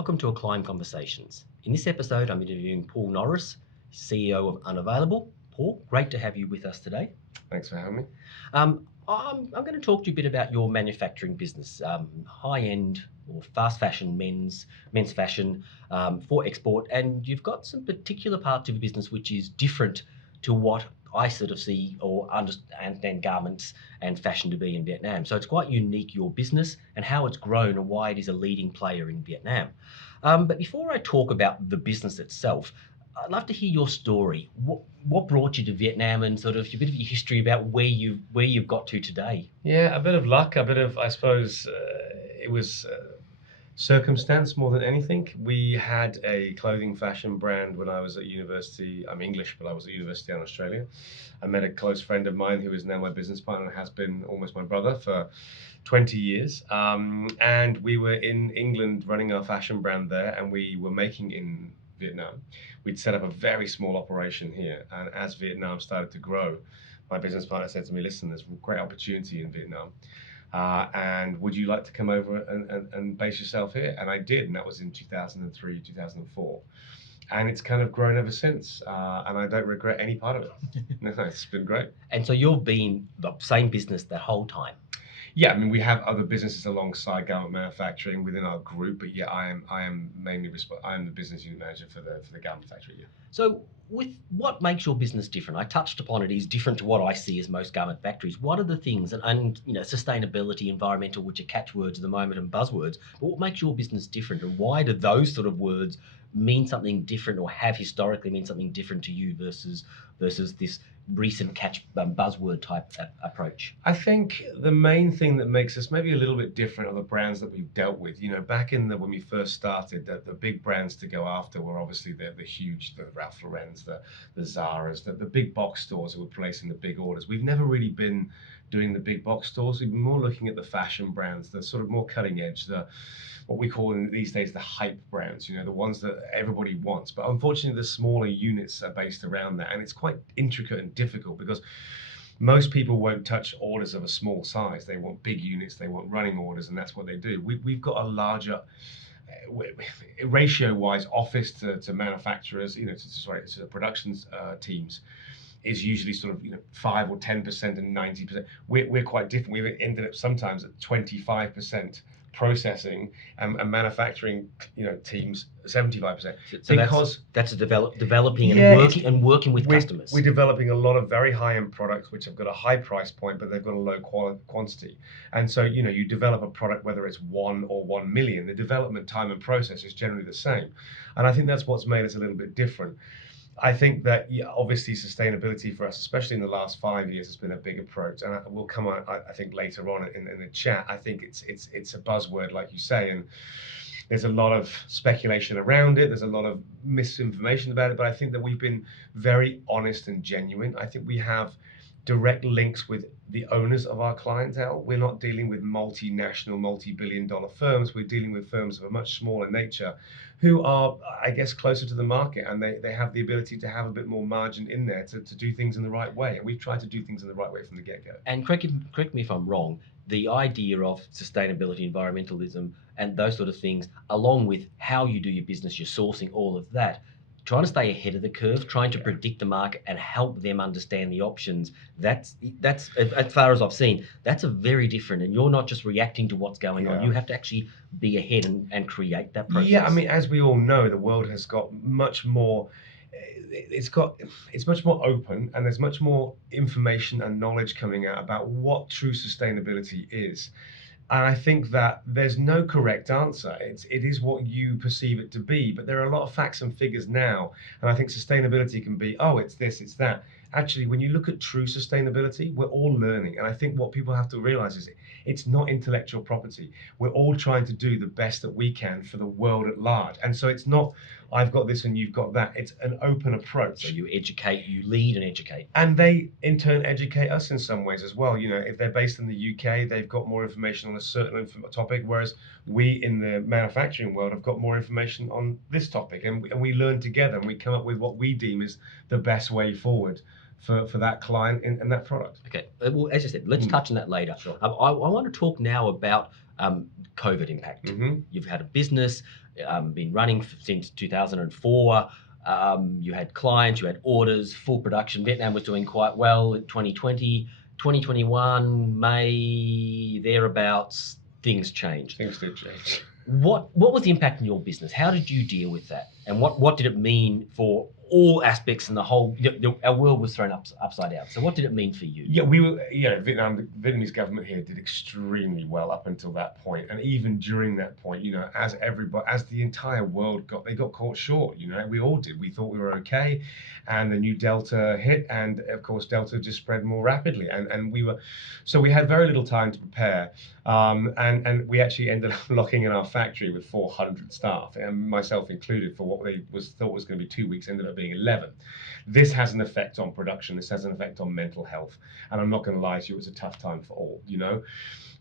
welcome to Acclime Conversations. In this episode, I'm interviewing Paul Norriss, CEO of UnAvailable. Paul, great to have you with us today. Thanks for having me. I'm going to talk to you a bit about your manufacturing business, high-end or fast fashion men's fashion for export, and you've got some particular parts of your business which is different to what I sort of see or understand garments and fashion to be in Vietnam. So it's quite unique, your business and how it's grown and why it is a leading player in Vietnam. But before I talk about the business itself, I'd love to hear your story. What brought you to Vietnam and sort of a bit of your history about where you've got to today? Yeah, a bit of luck, a bit of, I suppose, it was circumstance more than anything. We had a clothing fashion brand when I was at university. I'm English, but I was at university in Australia. I met a close friend of mine who is now my business partner and has been almost my brother for 20 years. And we were in England running our fashion brand there, and we were making in Vietnam. We'd set up a very small operation here, and as Vietnam started to grow, my business partner said to me, listen, there's a great opportunity in Vietnam. And would you like to come over and base yourself here? And I did, and that was in 2003, 2004. And it's kind of grown ever since, and I don't regret any part of it. No, it's been great. And so you've been the same business that whole time? Yeah, I mean, we have other businesses alongside garment manufacturing within our group, but yeah, I am mainly I am the business unit manager for the garment factory. Yeah. So, with what makes your business different? I touched upon it is different to what I see as most garment factories. What are the things and sustainability, environmental, which are catchwords at the moment and buzzwords, but what makes your business different, and why do those sort of words mean something different or have historically mean something different to you versus this recent buzzword type approach? I think the main thing that makes us maybe a little bit different are the brands that we've dealt with. Back in when we first started, the big brands to go after were obviously the huge, the Ralph Lauren's, the Zara's, the big box stores who were placing the big orders. We've never really been doing the big box stores. We've been more looking at the fashion brands, the sort of more cutting edge, what we call these days the hype brands, the ones that everybody wants. But unfortunately, the smaller units are based around that, and it's quite intricate and difficult because most people won't touch orders of a small size. They want big units, they want running orders, and that's what they do. We've got a larger, ratio-wise, office to manufacturers, to the production teams, is usually sort of 5 or 10% and 90%. We're quite different. We've ended up sometimes at 25% processing and manufacturing teams 75%. So because that's developing and working with customers. We're developing a lot of very high-end products which have got a high price point, but they've got a low quantity. And so you develop a product, whether it's 1 or 1 million, the development time and process is generally the same. And I think that's what's made us a little bit different. I think that obviously sustainability for us, especially in the last 5 years, has been a big approach, and we'll come on. I think later on in the chat. I think it's a buzzword, like you say, and there's a lot of speculation around it. There's a lot of misinformation about it, but I think that we've been very honest and genuine. I think we have direct links with the owners of our clientele. We're not dealing with multinational, multi-billion-dollar firms. We're dealing with firms of a much smaller nature who are, I guess, closer to the market, and they have the ability to have a bit more margin in there to do things in the right way. And we've tried to do things in the right way from the get-go. And correct me if I'm wrong, the idea of sustainability, environmentalism, and those sort of things, along with how you do your business, your sourcing, all of that, trying to stay ahead of the curve, trying to predict the market and help them understand the options. That's as far as I've seen, that's a very different, and you're not just reacting to what's going on. You have to actually be ahead and create that process. Yeah, I mean, as we all know, the world has got much more. It's much more open, and there's much more information and knowledge coming out about what true sustainability is. And I think that there's no correct answer. It is what you perceive it to be, but there are a lot of facts and figures now. And I think sustainability can be, it's this, it's that. Actually, when you look at true sustainability, we're all learning. And I think what people have to realize is it's not intellectual property. We're all trying to do the best that we can for the world at large. And so it's not, I've got this and you've got that. It's an open approach. So you educate, you lead and educate. And they, in turn, educate us in some ways as well. If they're based in the UK, they've got more information on a certain topic, whereas we in the manufacturing world have got more information on this topic. And we learn together, and we come up with what we deem is the best way forward for that client and that product. Okay. Well, as I said, let's touch on that later. Sure. I want to talk now about COVID impact. Mm-hmm. You've had a business, been running since 2004. You had clients, you had orders, full production. Vietnam was doing quite well in 2020. 2021, May, thereabouts, things changed. Things did change. What was the impact in your business? How did you deal with that? And what did it mean for all aspects and the whole, our world was thrown upside down. So what did it mean for you? Yeah, we were, the Vietnamese government here did extremely well up until that point. And even during that point, as the entire world they got caught short, we all did. We thought we were okay. And the new Delta hit. And of course, Delta just spread more rapidly. And so we had very little time to prepare. And we actually ended up locking in our factory with 400 staff, and myself included, for what they thought was going to be 2 weeks, ended up being 11. This has an effect on production. This has an effect on mental health. And I'm not going to lie to you, it was a tough time for all,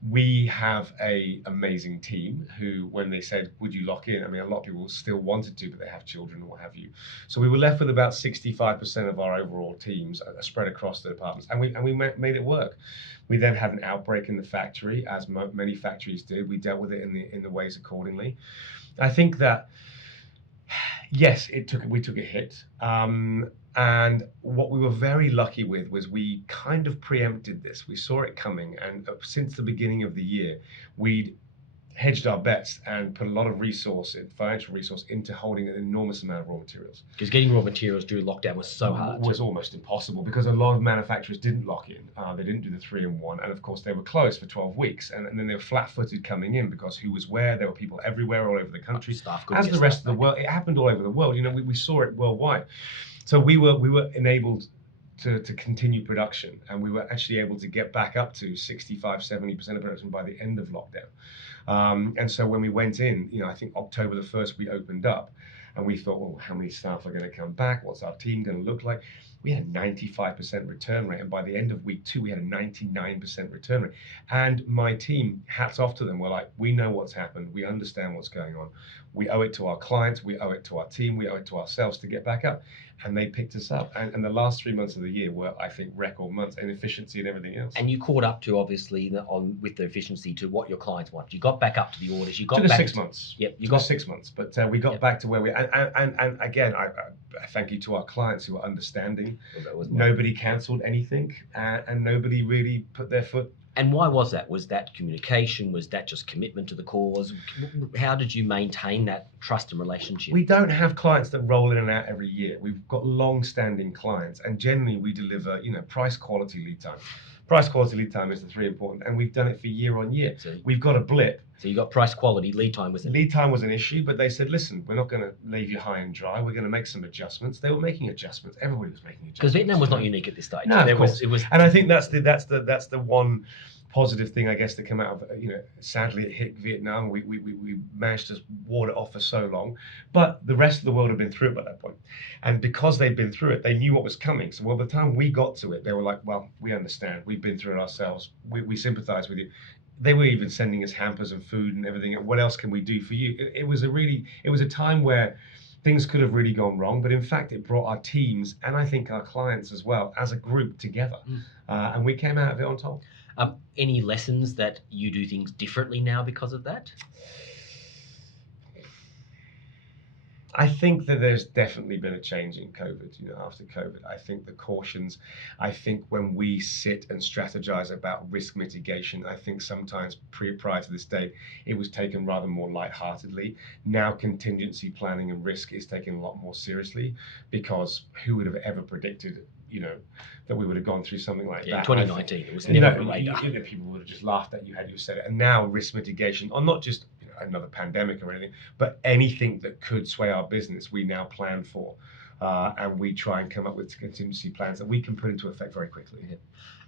We have an amazing team who, when they said, would you lock in? I mean, a lot of people still wanted to, but they have children and what have you. So we were left with about 65% of our overall teams spread across the departments, and we made it work. We then had an outbreak in the factory, as many factories did. We dealt with it in the ways accordingly. I think that, yes, we took a hit. And what we were very lucky with was we kind of preempted this. We saw it coming. And since the beginning of the year, we'd hedged our bets and put a lot of financial resource into holding an enormous amount of raw materials. Because getting raw materials during lockdown was so hard. It was almost impossible, because a lot of manufacturers didn't lock in. They didn't do the 3-in-1. And of course, they were closed for 12 weeks. And then they were flat-footed coming in, because who was where? There were people everywhere, all over the country. As the rest of the world, it happened all over the world. We saw it worldwide. So we were enabled to continue production, and we were actually able to get back up to 65-70% of production by the end of lockdown. And so when we went in, I think October the 1st, we opened up, and we thought, well, how many staff are going to come back? What's our team going to look like? We had a 95% return rate, and by the end of week 2, we had a 99% return rate. And my team, hats off to them, were like, we know what's happened, we understand what's going on. We owe it to our clients, we owe it to our team, we owe it to ourselves to get back up. And they picked us up. And the last 3 months of the year were, I think, record months in efficiency and everything else. And you caught up to, obviously, with the efficiency to what your clients want. You got back up to the orders. You got took us back 6 months. Yep, you got 6 months, but we got back to where we. And again, I thank you to our clients who are understanding. Nobody cancelled anything, and nobody really put their foot. And why was that? Was that communication? Was that just commitment to the cause? How did you maintain that trust and relationship? We don't have clients that roll in and out every year. We've got long-standing clients, and generally we deliver, price, quality, lead time. Price, quality, lead time is the three important, and we've done it for year on year. So we've got a blip. So you got price, quality, lead time was it? Lead time was an issue, but they said, listen, we're not going to leave you high and dry. We're going to make some adjustments. They were making adjustments. Everybody was making adjustments. Because Vietnam was not unique at this stage. No, of course. It was, and I think that's the one positive thing, I guess, to come out of, sadly it hit Vietnam. We managed to ward it off for so long, but the rest of the world had been through it by that point. And because they'd been through it, they knew what was coming. So by the time we got to it, they were like, well, we understand. We've been through it ourselves. We sympathize with you. They were even sending us hampers and food and everything. What else can we do for you? It was a time where things could have really gone wrong, but in fact, it brought our teams, and I think our clients as well, as a group together. And we came out of it on top. Any lessons that you do things differently now because of that? I think that there's definitely been a change in COVID, after COVID. I think the cautions, I think when we sit and strategize about risk mitigation, I think sometimes prior to this date, it was taken rather more lightheartedly. Now contingency planning and risk is taken a lot more seriously, because who would have ever predicted that we would have gone through something like that. In 2019, it was never on the radar. People would have just laughed at you had you said it. And now risk mitigation, on not just another pandemic or anything, but anything that could sway our business, we now plan for. And we try and come up with contingency plans that we can put into effect very quickly. Yeah.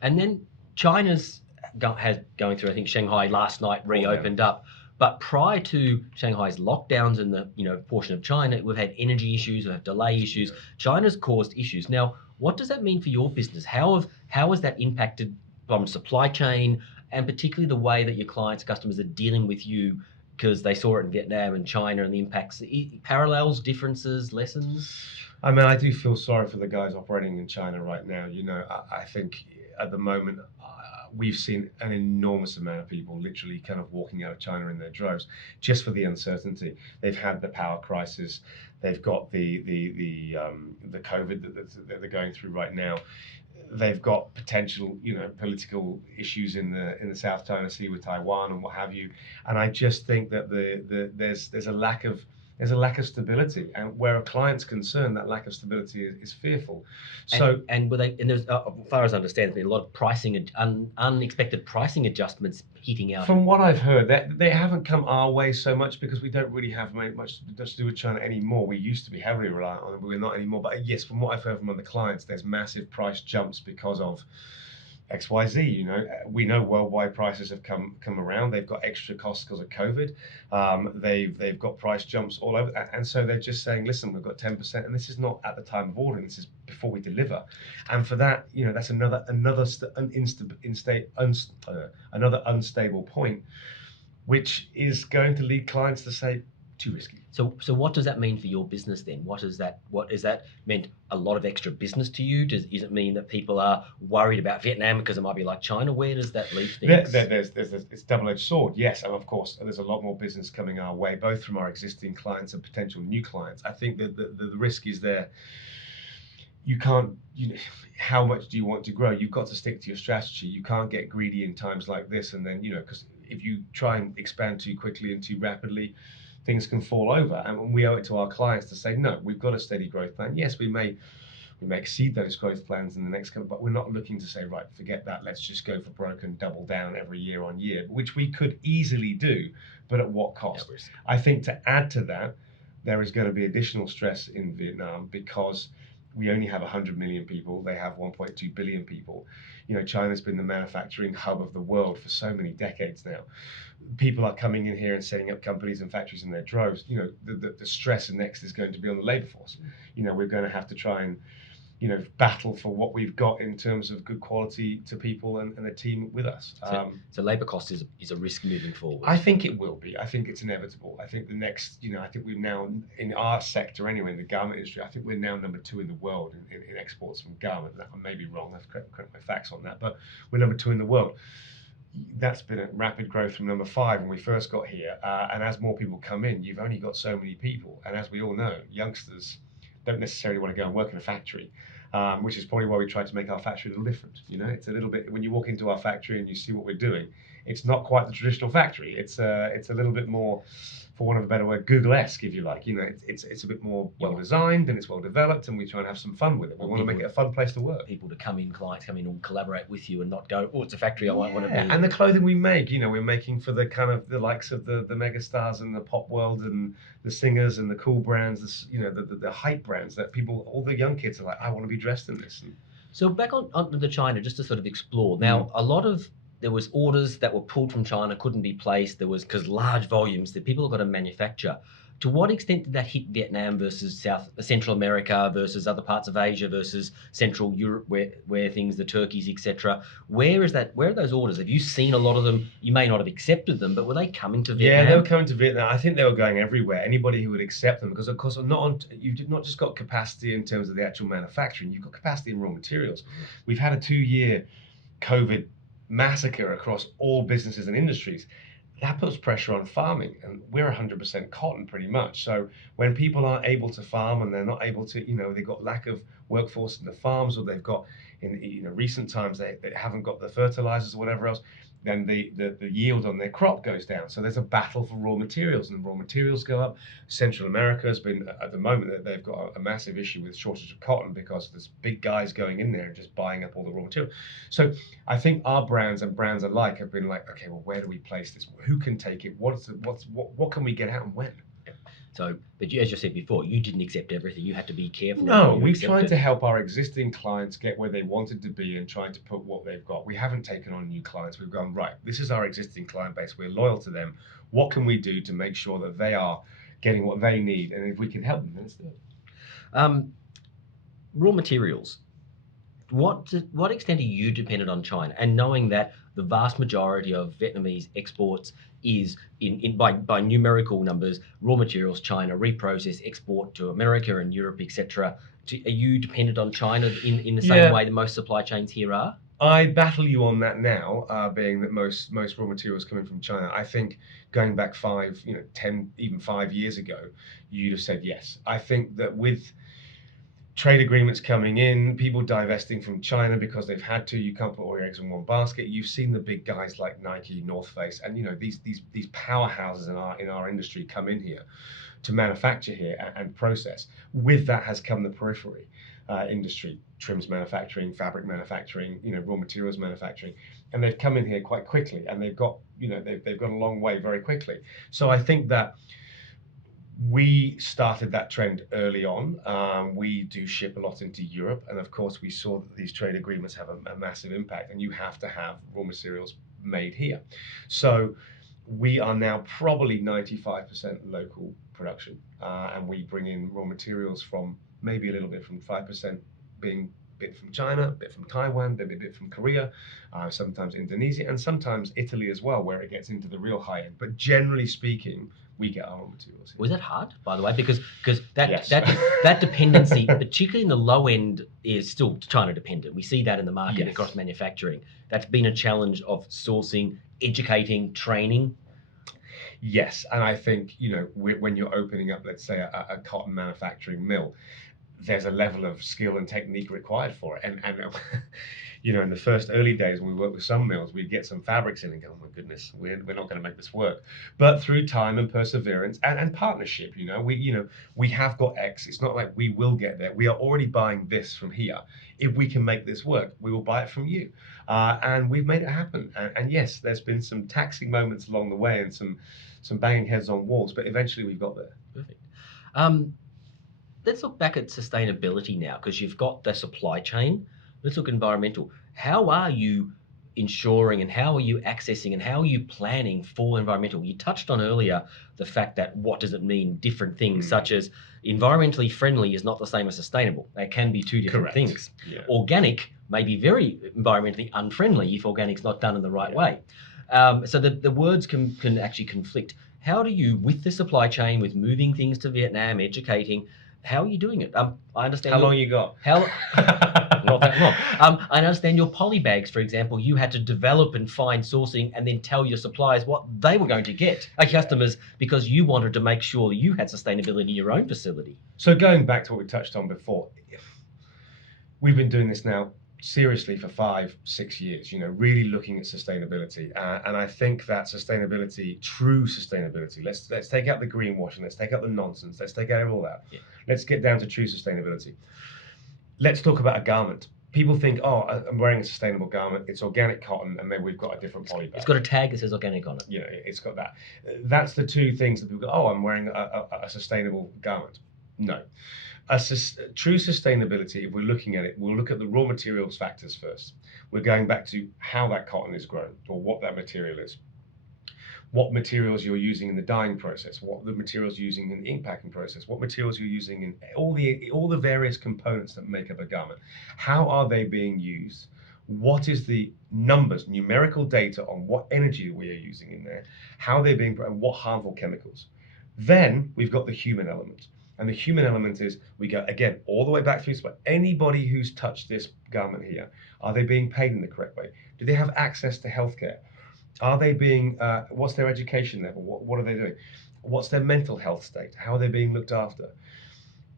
And then China's going through, I think Shanghai last night reopened up. But prior to Shanghai's lockdowns in the portion of China, we've had energy issues, we've had delay issues. Yeah. China's caused issues. Now, what does that mean for your business? How has that impacted from supply chain, and particularly the way that your clients, customers are dealing with you, because they saw it in Vietnam and China and the impacts, parallels, differences, lessons? I mean, I do feel sorry for the guys operating in China right now. I think at the moment we've seen an enormous amount of people literally kind of walking out of China in their droves just for the uncertainty. They've had the power crisis, they've got the COVID that they're going through right now. They've got potential, political issues in the South China Sea with Taiwan and what have you. And I just think that there's a lack of stability, and where a client's concerned, that lack of stability is fearful. So and were they, and there's as far as I understand, there's been a lot of pricing unexpected pricing adjustments hitting out. from what I've heard, that they haven't come our way so much because we don't really have much to do with China anymore. We used to be heavily reliant on it, but we're not anymore. But yes, from what I've heard from other clients, there's massive price jumps because of XYZ. We know worldwide prices have come around. They've got extra costs because of COVID. They've got price jumps all over, and so they're just saying, listen, we've got 10%, and this is not at the time of ordering. This is before we deliver, and for that, that's another unstable point, which is going to lead clients to say too risky. So what does that mean for your business then? What is that meant? A lot of extra business to you? Does it mean that people are worried about Vietnam because it might be like China? Where does that leave things? There's it's double-edged sword, yes, and of course there's a lot more business coming our way, both from our existing clients and potential new clients. I think that the risk is there. You can't, how much do you want to grow? You've got to stick to your strategy. You can't get greedy in times like this, and then because if you try and expand too quickly and too rapidly, things can fall over, and we owe it to our clients to say, no, we've got a steady growth plan. Yes, we may exceed those growth plans in the next couple, but we're not looking to say, right, forget that, let's just go for broke and double down every year on year, which we could easily do, but at what cost? I think to add to that, there is going to be additional stress in Vietnam because we only have 100 million people. They have 1.2 billion people. China's been the manufacturing hub of the world for so many decades now. People are coming in here and setting up companies and factories in their droves. The stress next is going to be on the labor force. We're going to have to try and battle for what we've got in terms of good quality to people and a team with us. So labor cost is a risk moving forward. I think it will be. I think it's inevitable. I think the next, I think we're now, in our sector anyway, in the garment industry, I think we're now number 2 in the world in exports from garment. That may be wrong. I've correct my facts on that, but we're number 2 in the world. That's been a rapid growth from number 5 when we first got here. And as more people come in, you've only got so many people. And as we all know, youngsters don't necessarily want to go and work in a factory. Which is probably why we try to make our factory a little different. It's a little bit, when you walk into our factory and you see what we're doing, it's not quite the traditional factory. It's a little bit more, for want of a better word, Google-esque, if you like. It's a bit more well designed and it's well developed, and we try and have some fun with it. We want to make it a fun place to work. People to come in, clients come in and collaborate with you and not go, oh, it's a factory, I won't want to be. And the clothing we make, we're making for the kind of the likes of the mega stars and the pop world and the singers and the cool brands, the hype brands that people, all the young kids are like, I want to be dressed in this. So back on the China, just to sort of explore. Now, there was orders that were pulled from China, couldn't be placed. There was, because large volumes that people have got to manufacture. To what extent did that hit Vietnam versus Central America versus other parts of Asia versus Central Europe, where things, the Turkeys, etc.? Where are those orders? Have you seen a lot of them? You may not have accepted them, but were they coming to Vietnam? Yeah, they were coming to Vietnam. I think they were going everywhere. Anybody who would accept them, because of course you've not just got capacity in terms of the actual manufacturing, you've got capacity in raw materials. We've had a 2-year COVID massacre across all businesses and industries. That puts pressure on farming, and we're 100% cotton pretty much. So when people aren't able to farm and they're not able to, they've got lack of workforce in the farms, or they've got in recent times they haven't got the fertilizers or whatever else, then the yield on their crop goes down. So there's a battle for raw materials, and the raw materials go up. Central America has been, at the moment, they've got a massive issue with shortage of cotton because there's big guys going in there and just buying up all the raw material. So I think our brands and brands alike have been like, okay, well, where do we place this? Who can take it? What can we get out and when? So, but as you said before, you didn't accept everything. You had to be careful. No, we've tried to help our existing clients get where they wanted to be and trying to put what they've got. We haven't taken on new clients. We've gone, right, this is our existing client base. We're loyal to them. What can we do to make sure that they are getting what they need? And if we can help them, then it's good. Raw materials. What extent are you dependent on China? And knowing that the vast majority of Vietnamese exports is by numerical numbers, raw materials, China, reprocess, export to America and Europe, etc. Are you dependent on China in the same Yeah. way that most supply chains here are? I battle you on that now, being that most raw materials coming from China. I think going back 10, even 5 years ago, you'd have said yes. I think that with trade agreements coming in, people divesting from China because they've had to, you can't put all your eggs in one basket. You've seen the big guys like Nike, North Face, and these powerhouses in our industry come in here to manufacture here and process. With that has come the periphery industry, trims manufacturing, fabric manufacturing, raw materials manufacturing, and they've come in here quite quickly, and they've got a long way very quickly. So I think that we started that trend early on. We do ship a lot into Europe, and of course we saw that these trade agreements have a massive impact, and you have to have raw materials made here. So we are now probably 95% local production, and we bring in raw materials from maybe a little bit from 5% being a bit from China, a bit from Taiwan, maybe a bit from Korea, sometimes Indonesia, and sometimes Italy as well, where it gets into the real high end. But generally speaking, we get our raw materials. Was that hard, by the way? Because that Yes. that dependency, particularly in the low end, is still China dependent. We see that in the market Yes. across manufacturing. That's been a challenge of sourcing, educating, training. Yes, and I think when you're opening up, let's say, a cotton manufacturing mill, there's a level of skill and technique required for it. And in the first early days when we worked with some mills, we'd get some fabrics in and go, oh my goodness, we're not going to make this work. But through time and perseverance and partnership, we have got X. It's not like we will get there. We are already buying this from here. If we can make this work, we will buy it from you. And we've made it happen. And yes, there's been some taxing moments along the way and some banging heads on walls, but eventually we've got there. Perfect. Let's look back at sustainability now, because you've got the supply chain. Let's look at environmental. How are you ensuring, and how are you accessing, and how are you planning for environmental? You touched on earlier the fact that what does it mean? Different things, such as environmentally friendly is not the same as sustainable. They can be two different Correct. things. Yeah. Organic may be very environmentally unfriendly if organic's not done in the right way. So the words can actually conflict. How do you, with the supply chain, with moving things to Vietnam, educating, how are you doing it? I understand. How long you got? Not that long. I understand your poly bags, for example, you had to develop and find sourcing and then tell your suppliers what they were going to get, customers, because you wanted to make sure that you had sustainability in your own facility. So going back to what we touched on before, we've been doing this now seriously for 5-6 years, really looking at sustainability. And I think that sustainability, true sustainability, let's take out the greenwashing, let's take out the nonsense, let's take out all that. Yeah. Let's get down to true sustainability. Let's talk about a garment. People think, oh, I'm wearing a sustainable garment, it's organic cotton, and then we've got a different poly bag. It's got a tag that says organic on it. It's got that. That's the two things that people go, oh, I'm wearing a sustainable garment. No. True sustainability, if we're looking at it, we'll look at the raw materials factors first. We're going back to how that cotton is grown, or what that material is. What materials you're using in the dyeing process, what the materials you're using in the ink packing process, what materials you're using in all the various components that make up a garment. How are they being used? What is the numbers, numerical data on what energy we are using in there, how they're being, and what harmful chemicals. Then we've got the human element. And the human element is, we go, again, all the way back through, but anybody who's touched this garment here, are they being paid in the correct way? Do they have access to healthcare? Are they being, what's their education level? What are they doing? What's their mental health state? How are they being looked after?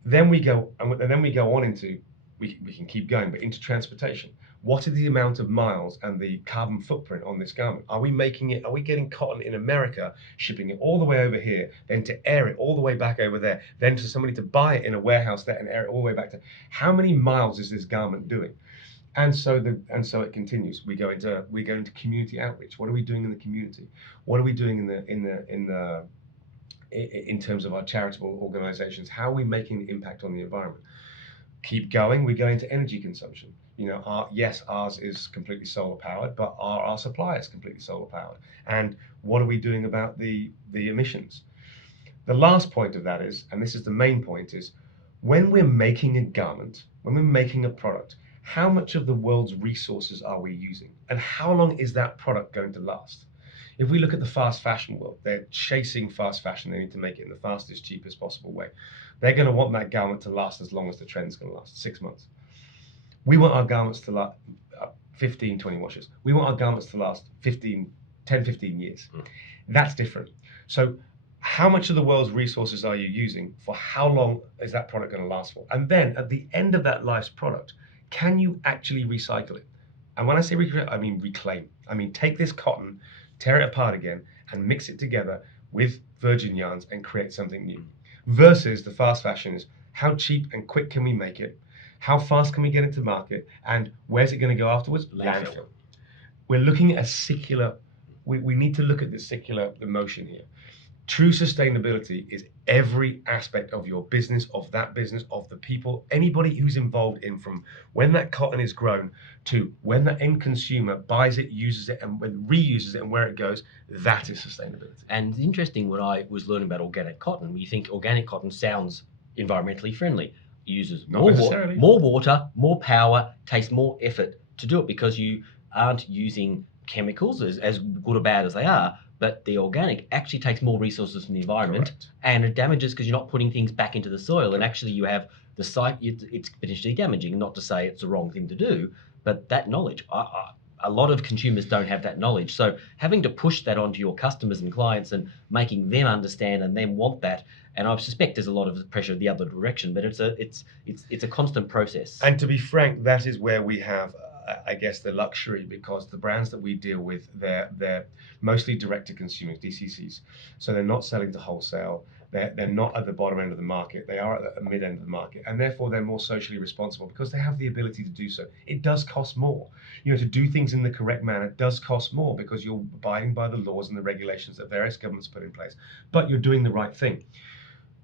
Then we go, and then we go on into, we can keep going, but into transportation. What are the amount of miles and the carbon footprint on this garment? Are we making it, are we getting cotton in America, shipping it all the way over here, then to air it all the way back over there, then for somebody to buy it in a warehouse there and air it all the way back to, how many miles is this garment doing? And so it continues. We go into community outreach. What are we doing in the community? What are we doing in terms of our charitable organizations? How are we making an impact on the environment? Keep going. We go into energy consumption. Yes, ours is completely solar powered, but are our suppliers completely solar powered? And what are we doing about the emissions? The last point of that is, and this is the main point, is when we're making a garment, when we're making a product, how much of the world's resources are we using? And how long is that product going to last? If we look at the fast fashion world, they're chasing fast fashion. They need to make it in the fastest, cheapest possible way. They're going to want that garment to last as long as the trend's going to last, 6 months. We want our garments to last 15, 20 washes. We want our garments to last 10, 15 years. That's different. So how much of the world's resources are you using? For how long is that product going to last for? And then at the end of that life's product, can you actually recycle it? And when I say reclaim, I mean reclaim. I mean, take this cotton, tear it apart again, and mix it together with virgin yarns and create something new. Versus the fast fashion is how cheap and quick can we make it? How fast can we get it to market? And where's it going to go afterwards? Landfill. We're looking at a secular, we need to look at this secular emotion here. True sustainability is every aspect of your business, of that business, of the people, anybody who's involved in, from when that cotton is grown to when the end consumer buys it, uses it, and reuses it, and where it goes. That is sustainability. And interesting, when I was learning about organic cotton, you think organic cotton sounds environmentally friendly. It uses more water, more power, takes more effort to do it because you aren't using chemicals, as good or bad as they are. But the organic actually takes more resources from the environment. Correct. And it damages because you're not putting things back into the soil. And actually you have the site, it's potentially damaging. Not to say it's the wrong thing to do, but that knowledge, a lot of consumers don't have that knowledge. So having to push that onto your customers and clients and making them understand and them want that. And I suspect there's a lot of pressure the other direction, but it's a constant process. And to be frank, that is where we have, I guess, the luxury, because the brands that we deal with, they're mostly direct to consumers, DCCs. So they're not selling to wholesale. They're not at the bottom end of the market. They are at the mid end of the market, and therefore they're more socially responsible because they have the ability to do so. It does cost more, to do things in the correct manner does cost more because you're abiding by the laws and the regulations that various governments put in place. But you're doing the right thing.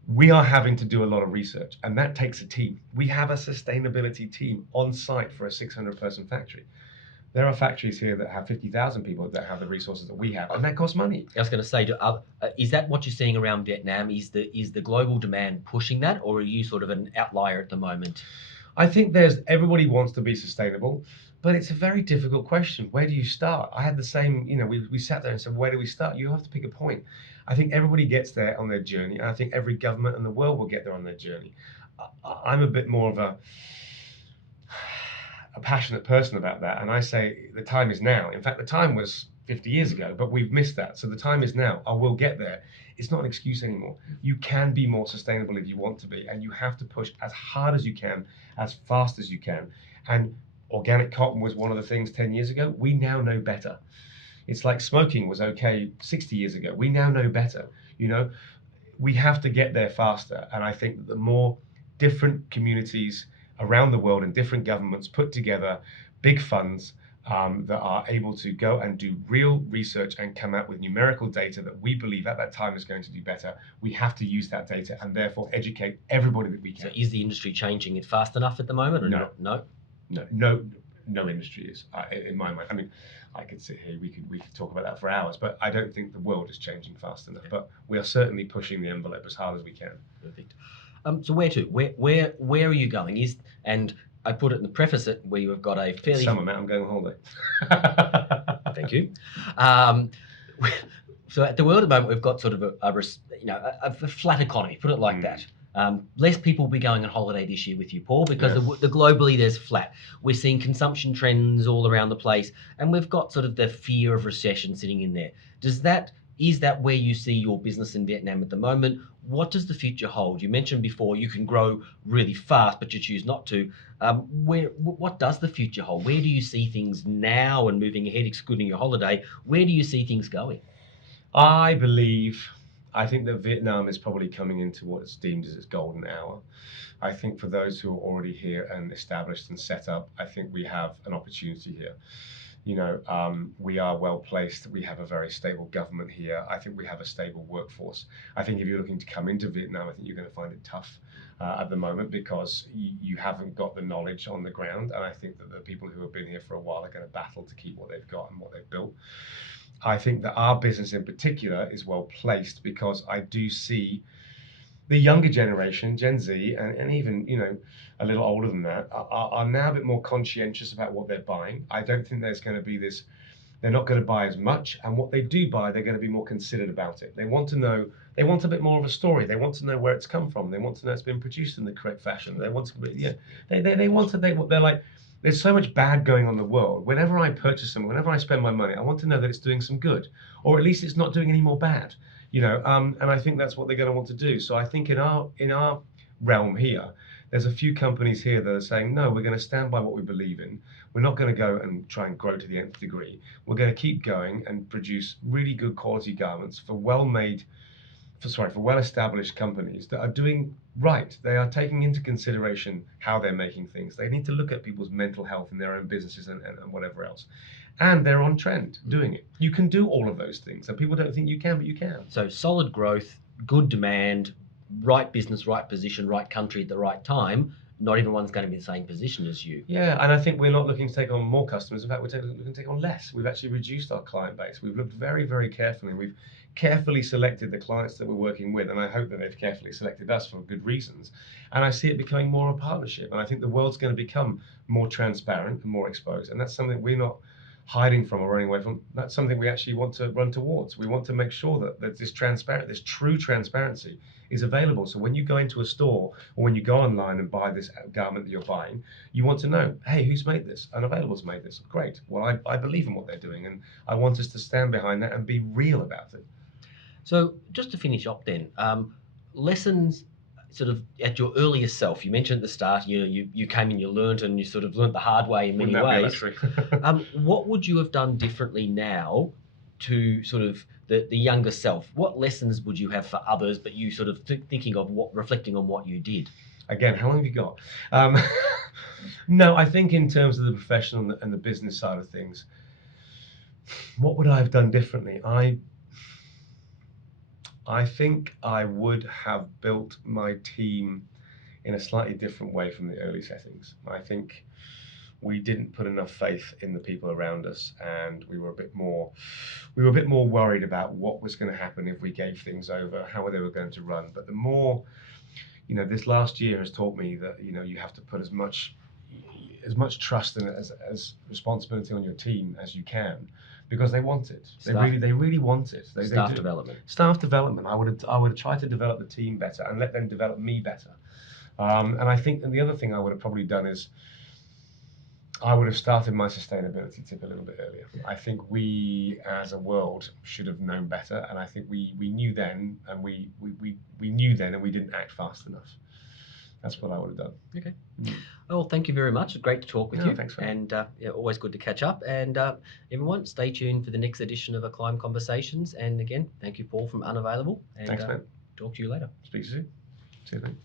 We are having to do a lot of research, and that takes a team. We have a sustainability team on site for a 600-person factory. There are factories here that have 50,000 people that have the resources that we have, and that costs money. I was going to say, is that what you're seeing around Vietnam? Is the global demand pushing that, or are you sort of an outlier at the moment? I think everybody wants to be sustainable, but it's a very difficult question. Where do you start? I had the same, we sat there and said, where do we start? You have to pick a point. I think everybody gets there on their journey, and I think every government in the world will get there on their journey. I'm a bit more of a passionate person about that, and I say the time is now. In fact, the time was 50 years ago, but we've missed that. So the time is now. I will get there. It's not an excuse anymore. You can be more sustainable if you want to be, and you have to push as hard as you can, as fast as you can. And organic cotton was one of the things 10 years ago. We now know better. It's like smoking was okay 60 years ago. We now know better. We have to get there faster. And I think that the more different communities around the world and different governments put together big funds that are able to go and do real research and come out with numerical data that we believe at that time is going to do better, we have to use that data and therefore educate everybody that we can. So is the industry changing it fast enough at the moment? Or No industry is, in my mind. I mean, I could sit here, we could talk about that for hours, but I don't think the world is changing fast enough. But we are certainly pushing the envelope as hard as we can. Perfect. So where to? Where are you going? And I put it in the preface where you have got a fairly summer, Matt. I'm going on holiday. Thank you. So at the world at the moment, we've got sort of a flat economy. Put it like that. Less people will be going on holiday this year with you, Paul, because the globally there's flat. We're seeing consumption trends all around the place, and we've got sort of the fear of recession sitting in there. Is that where you see your business in Vietnam at the moment? What does the future hold? You mentioned before you can grow really fast, but you choose not to. What does the future hold? Where do you see things now and moving ahead, excluding your holiday? Where do you see things going? I think that Vietnam is probably coming into what's deemed as its golden hour. I think for those who are already here and established and set up, I think we have an opportunity here. We are well placed. We have a very stable government here. I think we have a stable workforce. I think if you're looking to come into Vietnam, I think you're going to find it tough at the moment because you haven't got the knowledge on the ground. And I think that the people who have been here for a while are going to battle to keep what they've got and what they've built. I think that our business in particular is well placed because I do see the younger generation, Gen Z, and even, a little older than that, are now a bit more conscientious about what they're buying. I don't think there's going to be this They're not going to buy as much, and what they do buy, they're going to be more considered about it. They want to know, they want a bit more of a story. They want to know where it's come from. They want to know it's been produced in the correct fashion. They want to, yeah, they want to, they're like, there's so much bad going on in the world. Whenever I purchase something, whenever I spend my money, I want to know that it's doing some good, or at least it's not doing any more bad. And I think that's what they're going to want to do. So I think in our realm here, there's a few companies here that are saying, no, we're going to stand by what we believe in. We're not going to go and try and grow to the nth degree. We're going to keep going and produce really good quality garments for well-established companies that are doing right. They are taking into consideration how they're making things. They need to look at people's mental health in their own businesses and whatever else. And they're on trend doing it. You can do all of those things. And people don't think you can, but you can. So solid growth, good demand, right business, right position, right country at the right time. Not everyone's going to be in the same position as you. Yeah, and I think we're not looking to take on more customers. In fact, we're looking to take on less. We've actually reduced our client base. We've looked very, very carefully. We've carefully selected the clients that we're working with, and I hope that they've carefully selected us for good reasons. And I see it becoming more of a partnership. And I think the world's going to become more transparent and more exposed. And that's something we're not hiding from or running away from. That's something we actually want to run towards. We want to make sure that this true transparency is available. So when you go into a store or when you go online and buy this garment that you're buying, you want to know, hey, who's made this? UnAvailable's made this. Great. Well, I believe in what they're doing, and I want us to stand behind that and be real about it. So just to finish up then, lessons sort of at your earliest self. You mentioned at the start, you came and you learned, and you sort of learned the hard way in many ways. What would you have done differently now to sort of the younger self? What lessons would you have for others, but you sort of thinking of reflecting on what you did? Again, how long have you got? No, I think in terms of the professional and the business side of things, what would I have done differently? I think I would have built my team in a slightly different way from the early settings. I think we didn't put enough faith in the people around us, and we were a bit more worried about what was going to happen if we gave things over, how they were going to run. But the more, this last year has taught me that, you have to put as much trust and as responsibility on your team as you can, because they want it. They really want it. Staff development. Staff development. I would have tried to develop the team better and let them develop me better. And I think, and the other thing I would have probably done is I would have started my sustainability tip a little bit earlier. I think we as a world should have known better, and I think we knew then, and we knew then, and we didn't act fast enough. That's what I would have done. Okay. Well, thank you very much. Great to talk with you. Thanks, and always good to catch up. And everyone, stay tuned for the next edition of Acclime Conversations. And again, thank you, Paul from UnAvailable. And thanks, man. Talk to you later. Speak to you soon. See you then.